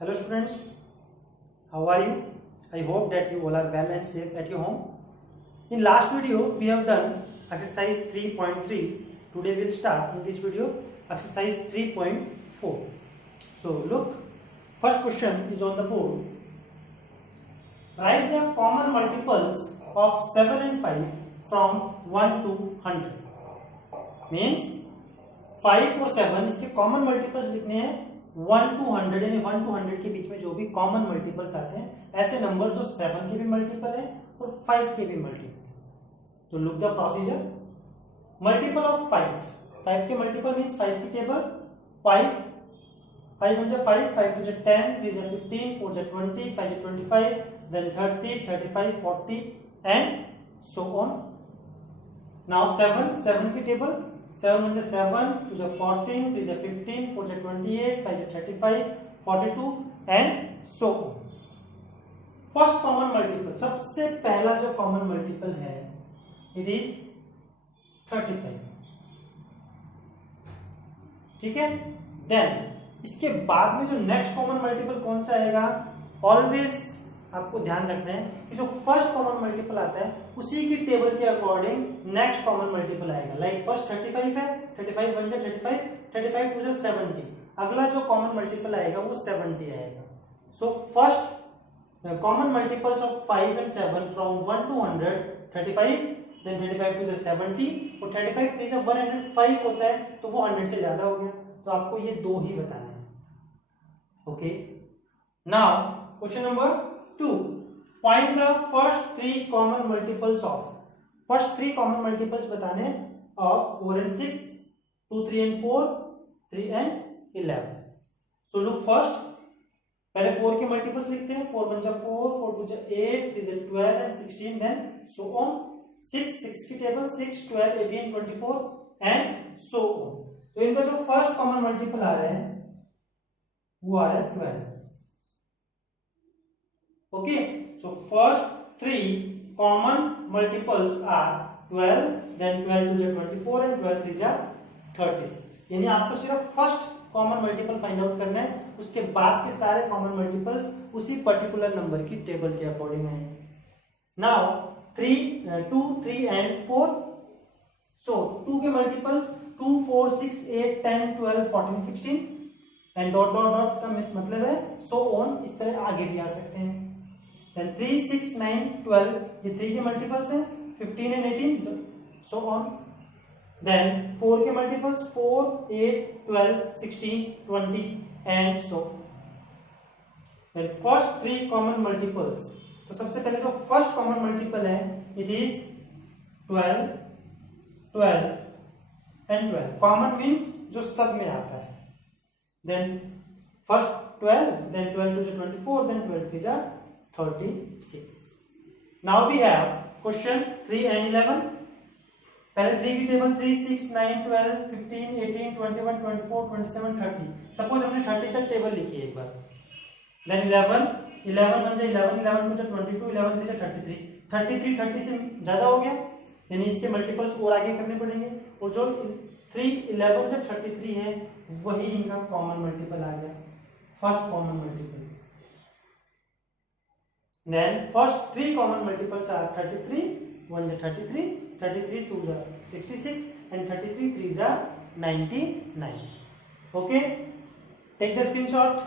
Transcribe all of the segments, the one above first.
Hello students, how are you? I hope that you all are well and safe at your home. In last video we have done exercise 3.3. Today we will start in this video exercise 3.4. So look, first question is on the board. Write the common multiples of 7 and 5 from 1 to 100. Means 5 और 7 इसके common multiples लिखने हैं 1 to 100 यानी 1 to 100 के बीच में जो भी common multiples आते हैं ऐसे नंबर जो 7 के भी मल्टीपल है और 5 के भी मल्टीपल। तो look the procedure. Multiple of 5 के मल्टीपल मींस 5 की टेबल 5 1 जा 5 2 जा 10 3 जा 15 4 जा 20 5 जा 25 then 30 35 40 and so on. Now 7 की टेबल 7 1 जा 7 2 जा 14 3 जा 15 4 जा 28 5 जा 35 42 and so on. First common multiple, सबसे पहला जो कॉमन मल्टीपल है इट इज 35. ठीक है, देन इसके बाद में जो नेक्स्ट कॉमन मल्टीपल कौन सा आएगा, ऑलवेज आपको ध्यान रखना है कि जो फर्स्ट कॉमन मल्टीपल आता है उसी की टेबल के अकॉर्डिंग नेक्स्ट कॉमन मल्टीपल आएगा. लाइक फर्स्ट 35 है, 35 1 जा 35 2 जा 70, अगला जो कॉमन मल्टीपल आएगा वो 70 आएगा. So first common multiples of 5 and 7 from 1 to 100 35, then 35 2 जा 70 और 35 3 जा 105 होता है तो वो 100 से ज्यादा हो गया. तो आपको ये दो ही बताना है. Okay, now question number 2. Find the first 3 common multiples of, first 3 common multiples बताने of 4 and 6, 2 3 and 4, 3 and 11. So look first, पहले 4 के मल्टीपल्स लिखते हैं. 4 1 जा 4 4 2 जा 8 3 जा 12 and 16 देन सो ऑन. 6 की टेबल 6 12 18 24 एंड सो ऑन. तो इनका जो फर्स्ट कॉमन मल्टीपल आ रहा है वो आ रहा है 12. Okay, so first 3 common multiples are 12, then 12 2 जा 24 एंड 12 3 जा 36. यानी आपको सिर्फ first common multiple find out करना है, उसके बाद के सारे कॉमन मल्टीपल्स उसी पर्टिकुलर नंबर की टेबल के अकॉर्डिंग आएंगे. Now 2 3 and 4. सो 2 के multiples 2 4 6 8 10 12 14 16 and dot dot dot का मतलब है सो ऑन. इस तरह आगे भी आ सकते हैं. देन 3 6 9 12 ये 3 के मल्टीपल्स हैं 15 एंड 18 सो ऑन. Then 4 के multiples 4 8 12 16 20 and so. Then first 3 common multiples. तो सबसे पहले जो first common multiple है it is 12 12 and 12. Common means जो सब में आता है. Then first 12, then 12 to 24, then 12 to 36. Now we have question 3 and 11. पहले 3 की टेबल 3 6 9 12 15 18 21 24 27 30. सपोज हमने 30 तक टेबल लिखी है एक बार. देन 11 1 जा 11 11 2 जा 22 11 3 जा 33 33 30 से ज्यादा हो गया यानी इसके मल्टीपल्स और आगे करने पड़ेंगे. और जो 3 11 जा 33 है वही इनका कॉमन मल्टीपल आ गया, first common multiple. Then first 3 common multiples are 33 1 जा 33 33 2 जा 66 and 33 3 जा 99. Okay, take the screenshot.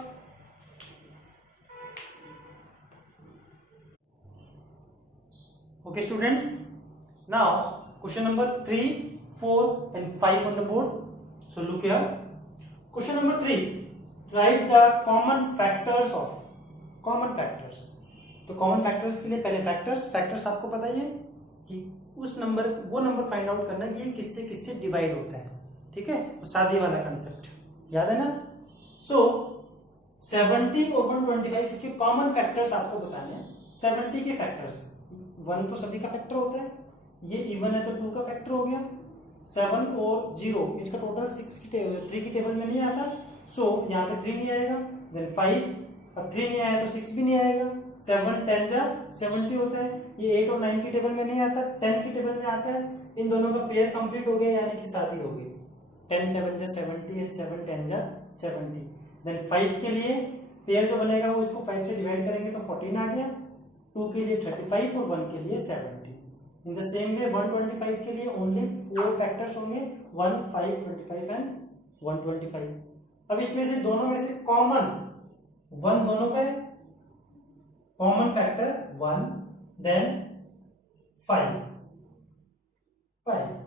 Okay students, now question number 3 4 and 5 on the board. So look here, question number 3. Write the common factors of, common factors. तो common factors के लिए पहले factors आपको पता ही है कि उस नंबर वो नंबर फाइंड आउट करना ये किससे डिवाइड होता है. ठीक है, तो शादी वाला कंसेप्ट याद है ना. सो 70 और 125 इसके कॉमन फैक्टर्स आपको बताने हैं. 70 के फैक्टर्स 1 तो सभी का फैक्टर होता है, ये इवन है तो 2 का फैक्टर हो गया. 7 और 0 इसका टोटल 3 की टेबल में नहीं आता, सो यहाँ पे 3 नहीं आएगा. देन 5, अब 3 नहीं आया तो 6 भी नहीं आएगा. 7 10 जा 70 होता है, ये 8 और 9 की टेबल में नहीं आता, 10 की टेबल में आता है. इन दोनों का पेयर कंप्लीट हो गया यानी कि शादी हो गई. 10 7 जा 70 एंड 7 10 जा 70. देन 5 के लिए पेयर जो बनेगा वो इसको 5 से डिवाइड करेंगे तो 14 आ गया, 2 के लिए 35 और 1 के लिए 70। इन द सेम वे 125 के लिए ओनली 4 फैक्टर्स होंगे, 1, 5, 25 एंड 125। अब इसमें से दोनों में से कॉमन 1 दोनों का है, कॉमन फैक्टर 1 देन 5।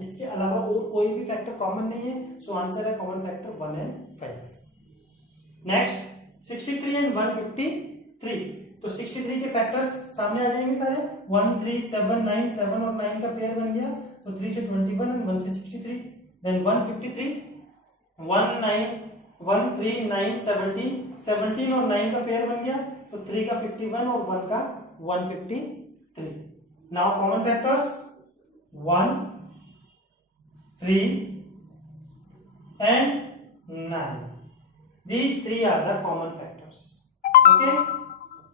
इसके अलावा और कोई भी फैक्टर कॉमन नहीं है, सो आंसर है common factor 1 and 5। Next 63 and 153। तो 63 के फैक्टर्स सामने आ जाएंगे सारे, 1, 3, 7, 9, 7 और 9 का पेयर बन गया, तो 3 से 21 एंड 1 से 63। देन 153, 1, 9, 1, 3, 9, 17, 17 और 9 का पेयर बन गया, तो 3 का 51 और 1 का 153। Now common factors 1, 3 and 9. These three are the common factors. Okay.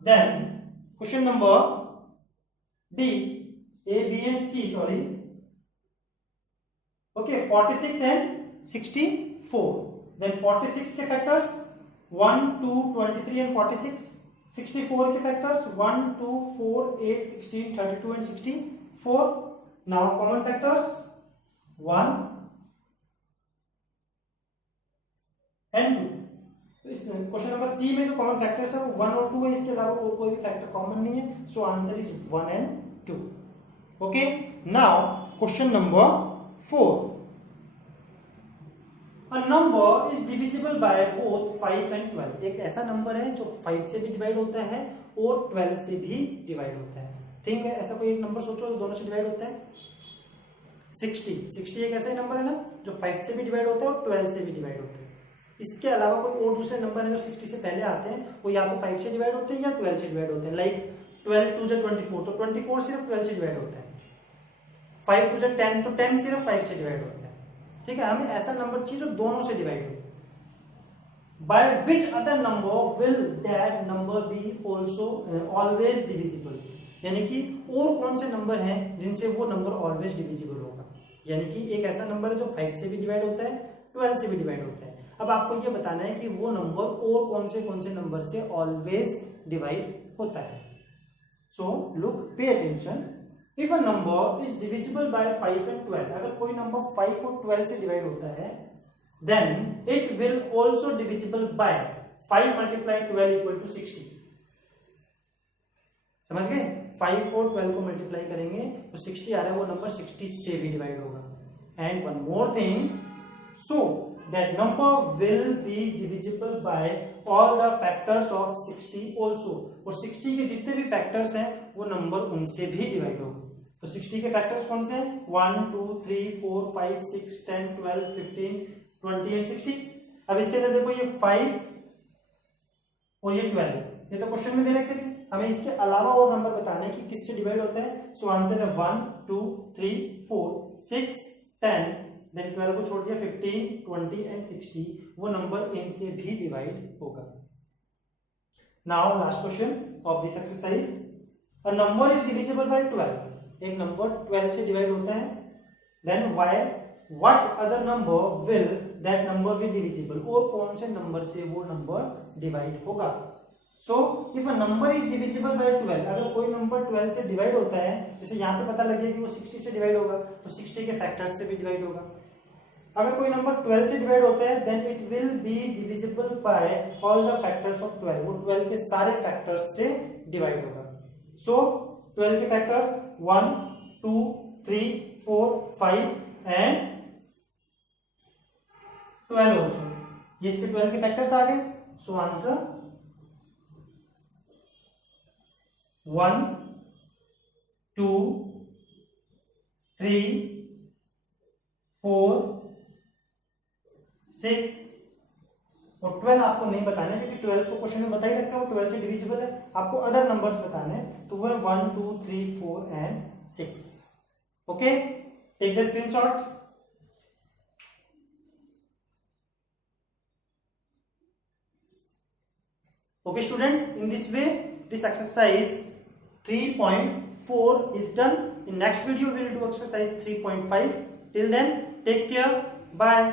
Then question number B, A, B and C. Sorry. Okay, 46 and 64. Then 46 के factors 1, 2, 23 and 46. 64 के factors 1, 2, 4, 8, 16, 32 and 64. Now common factors 1 and 2. तो इस question number C में जो common factors है वो 1 और 2 है, इसके अलावा और कोई भी फैक्टर कॉमन नहीं है, so answer is 1 and 2। Okay, now question number 4। A number is divisible by both 5 and 12। एक ऐसा नंबर है जो 5 से भी डिवाइड होता है और 12 से भी डिवाइड होता है। थिंक है, ऐसा कोई एक नंबर सोचो जो दोनों से डिवाइड होता है। 60 एक ऐसा ही नंबर है ना जो 5 से भी डिवाइड होता है और 12 से भी डिवाइड होता है। इसके अलावा कोई और दूसरे नंबर है जो 60 से पहले आते हैं, वो या तो 5 से डिवाइड होते हैं या 12 से डिवाइड होते हैं। लाइक 12 2 जा 24, तो 24 सिर्फ 12 से डिवाइड होता है। 5 2 जा 10, तो 10 सिर्फ 5 से डिवाइड होता है। ठीक है, हमें ऐसा नंबर चाहिए जो दोनों से डिवाइड हो। By which other number will that number be also always divisible. यानी कि और कौन से नंबर हैं जिनसे वो नंबर ऑलवेज डिविजिबल होगा। यानी कि एक ऐसा नंबर है जो 5 से भी डिवाइड होता है, 12 से भी डिवाइड होता है। अब आपको ये बताना है कि वो नंबर और कौन से नंबर से ऑलवेज डिवाइड होता है। So look, pay attention. If a number is divisible by 5 and 12, अगर कोई नंबर 5 और 12 से डिवाइड होता है, then it will also divisible by 5 multiply 12 equal to 60। समझ गए? 5 और 12 को मल्टीप्लाई करेंगे तो 60 आ रहा है, वो नंबर 60 से भी डिवाइड होगा। And one more thing, so that number will be divisible by all the factors of 60 also। और 60 के जितने भी फैक्टर्स हैं वो नंबर उनसे भी डिवाइड होगा। तो 60 के फैक्टर्स कौन से हैं? 1, 2, 3, 4, 5, 6, 10, 12, 15, 20 एंड 60। अब इसके अंदर देखो ये 5 और ये 12, ये तो क्वेश्चन में दे रखे थे। हमें इसके अलावा और नंबर बताने कि किससे डिवाइड होता है। सो आंसर है 1, 2, 3, 4, 6, 10, देन 12 को छोड़ दिया, 15, 20 एंड 60, वो नंबर इनसे भी डिवाइड होगा। Now last question of this exercise. A number is divisible by 12। एक नंबर 12 से डिवाइड होता है, then what other number will that number be divisible. और कौन से नंबर से वो नंबर डिवाइड होगा। So if a number is divisible by 12, अगर कोई नंबर 12 से डिवाइड होता है, जैसे यहाँ पे पता लग गया कि वो 60 से डिवाइड होगा, तो 60 के फैक्टर्स से भी डिवाइड होगा। अगर कोई नंबर 12 से डिवाइड होता है, then it will be divisible by all the factors of 12। वो 12 के सारे फैक्टर्स से डिवाइड होगा। सो 12 के फैक्टर्स 1, 2, 3, 4, 5 एंड 12 ऑल्सो। ये इसके 12 के फैक्टर्स आ गए। सो आंसर 1, 2, 3, 4, 6 और 12 आपको नहीं बताने, क्योंकि 12 तो क्वेश्चन में बता ही रखा है, वो 12 से डिविजिबल है। आपको अदर नंबर्स बताने हैं, तो वो है 1, 2, 3, 4 and 6। Okay, take the screenshot. Okay students, in this way this exercise 3.4 is done. In next video we will do exercise 3.5. Till then, take care, bye.